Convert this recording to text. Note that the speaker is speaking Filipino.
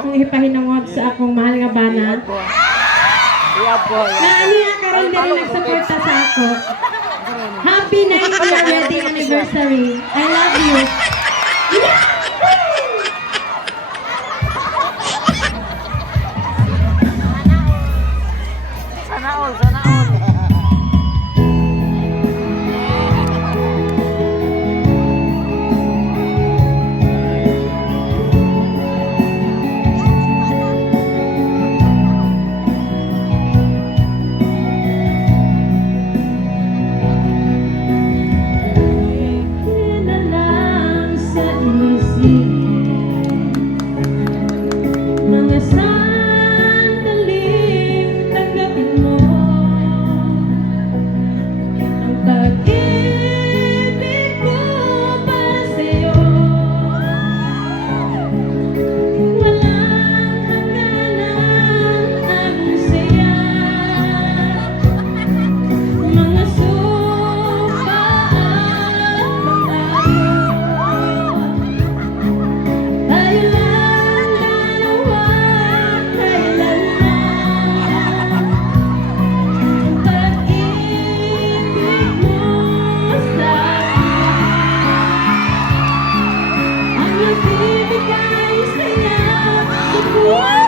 akong ipahinungod sa akong mahal nga bana. Na aniya karon diri nagsuporta sa ako. Happy 9th wedding anniversary. I love you. Sana all, sana all. Mga sandaling tanggapin mo ang pag-ibig ko para sa'yo. Walang hangganan ang saya, mga sumpa at pag-ayo. Tayo lang dalawa kailanman. Pag-ibig mo sa akin ang nagbibigay saya sa buhay.